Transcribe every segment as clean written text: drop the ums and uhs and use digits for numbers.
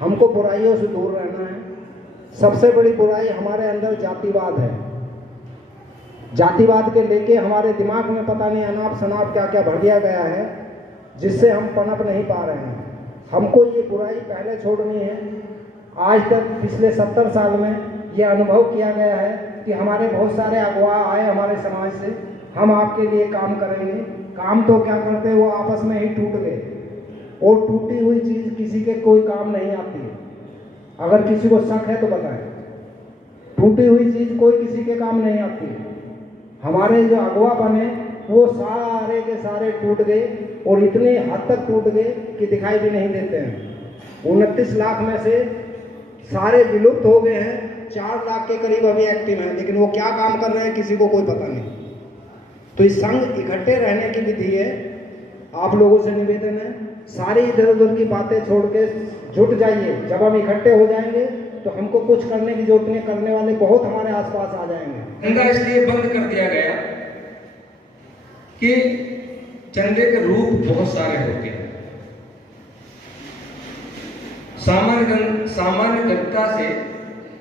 हमको बुराइयों से दूर रहना है। सबसे बड़ी बुराई हमारे अंदर जातिवाद है। जातिवाद के लेके हमारे दिमाग में पता नहीं अनाप शनाप क्या क्या भर दिया गया है, जिससे हम पनप नहीं पा रहे हैं। हमको ये बुराई पहले छोड़नी है। आज तक पिछले 70 साल में ये अनुभव किया गया है कि हमारे बहुत सारे अगवा आए हमारे समाज से, हम आपके लिए काम करेंगे। काम तो क्या करते, वो आपस में ही टूट गए। और टूटी हुई चीज़ किसी के कोई काम नहीं आती है। अगर किसी को शक है तो बताएं, टूटी हुई चीज़ कोई किसी के काम नहीं आती है। हमारे जो अगवा बने वो सारे के सारे टूट गए, और इतने हद तक टूट गए कि दिखाई भी नहीं देते हैं। 29 लाख में से सारे विलुप्त हो गए हैं। 4 लाख के करीब अभी एक्टिव हैं, लेकिन वो क्या काम कर रहे हैं किसी को कोई पता नहीं। तो इस संघ इकट्ठे रहने की विधि है। आप लोगों से निवेदन है, सारी इधर उधर की बातें छोड़ के जुट जाइए। जब हम इकट्ठे हो जाएंगे तो हमको कुछ करने की जरूरत नहीं, करने वाले बहुत हमारे आसपास आ जाएंगे। चंदा इसलिए बंद कर दिया गया कि चंदे के रूप बहुत सारे होते हैं। सामान्य जनता से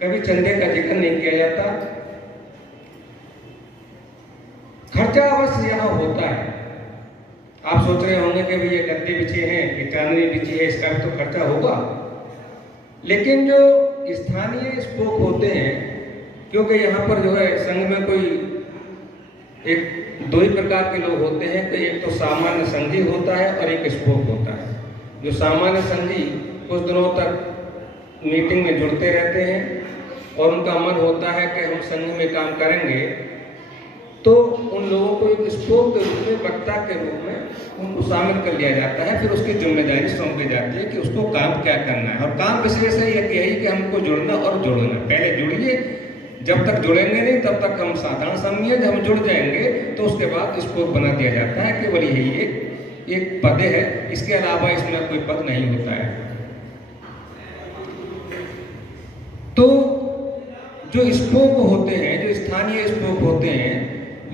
कभी चंदे का जिक्र नहीं किया जाता। खर्चा अवश्य यहाँ होता है। आप सोच रहे होंगे कि भाई ये गद्दे बिछे हैं, कि चांदनी बिछी है, इसका भी तो खर्चा होगा। लेकिन जो स्थानीय स्पोक होते हैं, क्योंकि यहाँ पर जो है संघ में कोई एक 2 ही प्रकार के लोग होते हैं, तो एक तो सामान्य संघी होता है और एक स्पोक होता है। जो सामान्य संघी कुछ दिनों तक मीटिंग में जुड़ते रहते हैं और उनका मन होता है कि हम संघ में काम करेंगे, तो उन लोगों को एक स्पोक के रूप में, वक्ता के रूप में उनको शामिल कर लिया जाता है। फिर उसकी जिम्मेदारी सौंप दी जाती है कि उसको काम क्या करना है। और काम विशेष है यही कि हमको जुड़ना और जुड़ना। पहले जुड़िए, जब तक जुड़ेंगे नहीं तब तक हम साधारण समझिए। जब हम जुड़ जाएंगे तो उसके बाद स्पोक बना दिया जाता है। केवल यही एक पद है, इसके अलावा इसमें कोई पद नहीं होता है। तो जो स्पोक होते हैं, जो स्थानीय स्पोक होते हैं,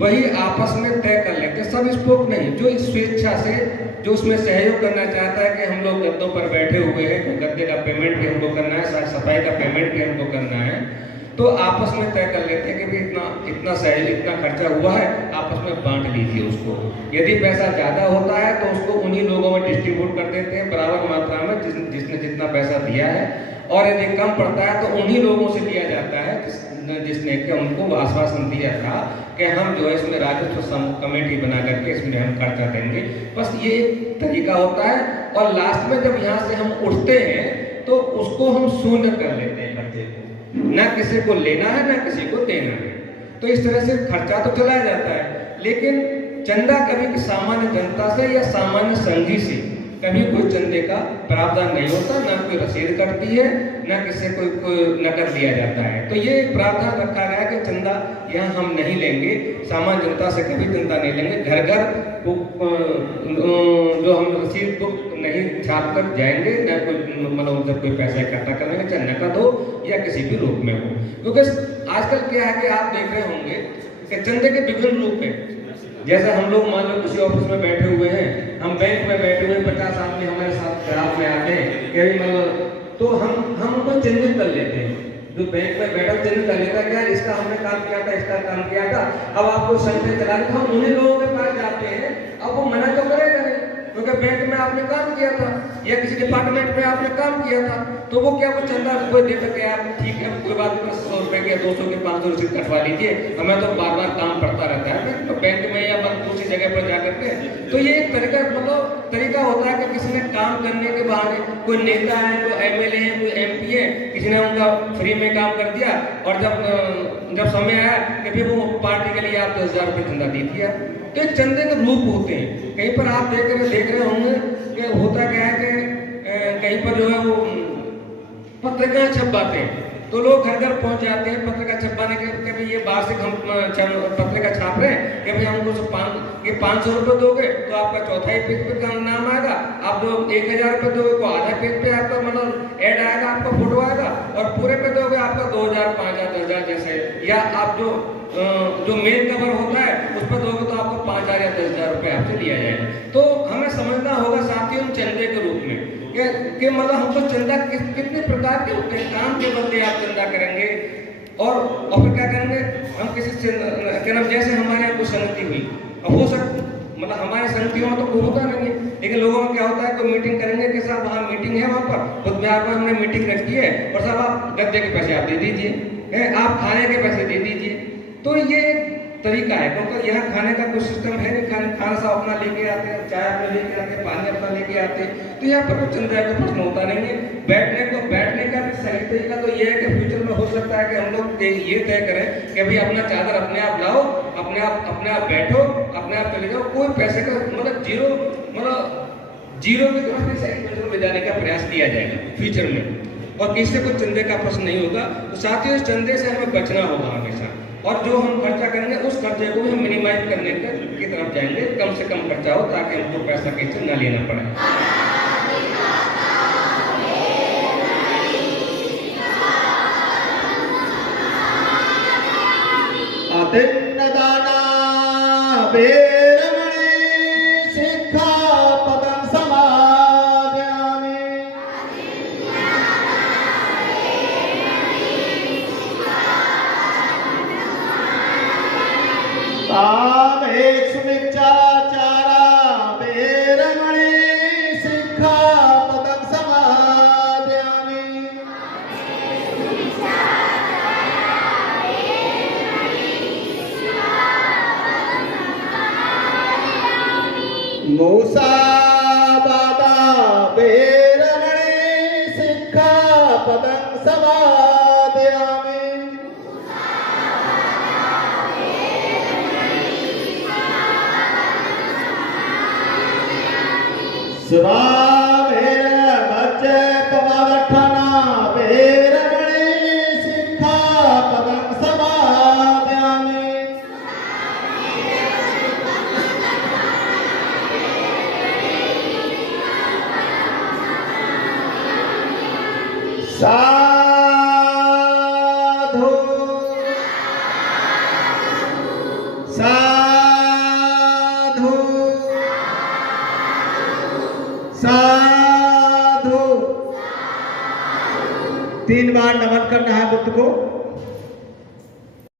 वही आपस में तय कर लेते हैं। सब स्पोक नहीं, जो स्वेच्छा से, जो उसमें सहयोग करना चाहता है कि हम लोग गद्दों पर बैठे हुए हैं, तो गद्दे का पेमेंट भी हमको करना है, साफ सफाई का पेमेंट भी हमको करना है, तो आपस में तय कर लेते हैं कि भाई इतना सहयोग, इतना खर्चा हुआ है, आपस में बांट लीजिए उसको। यदि पैसा ज़्यादा होता है तो उसको उन्हीं लोगों में डिस्ट्रीब्यूट कर देते हैं बराबर मात्रा में, जिसने जितना पैसा दिया है। और यदि कम पड़ता है तो उन्हीं लोगों से लिया जाता है जिसने कि उनको आश्वासन दिया था कि हम जो है इसमें राजस्व कमेटी बना करके इसमें हम खर्चा देंगे। बस ये एक तरीका होता है। और लास्ट में जब यहाँ से हम उठते हैं तो उसको हम शून्य कर लेते हैं खर्चे को। ना किसी को लेना है ना किसी को देना है। तो इस तरह से खर्चा तो चलाया जाता है, लेकिन चंदा कभी सामान्य जनता से या सामान्य संघी से कभी कोई चंदे का प्रावधान नहीं होता। ना कोई रसीद कटती है, ना किसी को कोई नकद दिया जाता है। तो ये एक प्रावधान रखा गया है कि चंदा यहाँ हम नहीं लेंगे, सामान्य जनता से कभी चंदा नहीं लेंगे। घर घर जो हम रसीद बुक नहीं छाप कर जाएंगे, ना कोई मतलब उनसे कोई पैसा इकट्ठा करेंगे, चाहे नकद हो या किसी भी रूप में हो। क्योंकि आजकल क्या है कि आप देख रहे होंगे कि चंदे के विभिन्न रूप हैं। जैसे हम लोग मान लो किसी ऑफिस में बैठे हुए हैं, हम बैंक में बैठे हुए, 50 आदमी हमारे साथ ग्राफ में आते हैं, मतलब तो हम उनको चिन्हित कर लेते हैं। जो बैंक में बैठा चिन्हित कर लेता है, क्या इसका हमने काम किया था, इसका काम किया था। अब आपको संख्या चला तो हम उन्हीं लोगों के पास जाते हैं। अब वो मना तो करेगा नहीं, क्योंकि बैंक में आपने काम किया था या किसी डिपार्टमेंट में आपने काम किया था, तो वो क्या वो चंदा कोई दे सके, आप ठीक है कोई बात नहीं, 100 रुपए के 200 के 500 रसीद कटवा लीजिए, हमें तो बार बार काम पड़ता रहता है तो बैंक में या दूसरी जगह पर जा करके। तो ये एक तरीका होता है कि किसी ने काम करने के बहाने, कोई नेता है, कोई एमएलए है, कोई एमपी है, किसी ने उनका फ्री में काम कर दिया, और जब समय आया कि फिर वो पार्टी के लिए आप 10,000 रुपये चंदा दे दिया। तो एक चंदे के रूप होते हैं। कहीं पर आप देख रहे होंगे कि होता क्या है कि कहीं पर जो है वो पत्रिका छपवाते हैं, तो लोग घर घर पहुंच जाते हैं पत्रिका छपवाने के। कभी ये वार्षिक हम पत्रिका छाप रहे हैं कि भाई हमको 500 रुपये दोगे तो आपका चौथाई पेज पे का नाम आएगा, आप जो 1000 रुपये दोगे तो आधा पेज पे आपका मतलब ऐड आएगा, आपका फोटो आएगा, और पूरे पे दोगे आपका 2000, 5000, 10,000 जैसे, या आप जो मेन कवर होता है उस पर दोगे तो आपको 5000 या 10,000 रुपये आपसे लिया जाएगा। तो हमें समझना होगा साथियों चंदे के रूप में कि मतलब हमको चंदा कितने प्रकार के होते हैं। काम के बदले आप चंदा करेंगे और फिर क्या करेंगे, हम किसी से क्या नाम, जैसे हमारे यहाँ कोई संगति हुई, अब हो सकता मतलब हमारे संगतियों में तो कोई होता नहीं है, लेकिन लोगों में क्या होता है, कोई मीटिंग करेंगे कि साहब वहाँ मीटिंग है, वहाँ पर बुध विहार पर हमने मीटिंग रखी है और साहब आप गद्दे के पैसे आप दे दीजिए, आप खाने के पैसे दे दीजिए। तो ये तरीका है, क्योंकि यहाँ खाने का कोई सिस्टम है नहीं, खाना सब अपना लेके आते हैं, चाय अपना लेके आते हैं, पानी अपना लेके आते हैं। तो यहाँ पर कुछ चंदा का प्रश्न होता नहीं है। बैठने का भी सही तरीका तो ये है कि फ्यूचर में हो सकता है कि हम लोग ये तय करें कि भाई अपना चादर अपने आप लाओ, अपने आप बैठो, अपने आप चले जाओ, कोई पैसे का मतलब जीरो के तरफ से ले जाने का प्रयास किया जाएगा फ्यूचर में, और किसी से कोई चंदे का प्रश्न नहीं होगा। तो साथियों, इस चंदे से हमें बचना होगा हमेशा, और जो हम खर्चा करेंगे उस खर्चे को भी हम मिनिमाइज करने की तरफ जाएंगे, कम से कम खर्चा हो ताकि हमको पैसा कहीं से न लेना पड़े। अतिन्नदाना वेरमणि सिक्खापदं समादयामि। कामेषु मिथ्याचारा वेरमणि सिक्खापदं समादयामि। मूसावादा वेरमणि सिक्खापदं समादयामि। स्वामेरमज्जपवदठना वेरमणि सिक्खापदं समादयामि। साधु साधु साधु 3 बार नमन करना है बुद्ध को।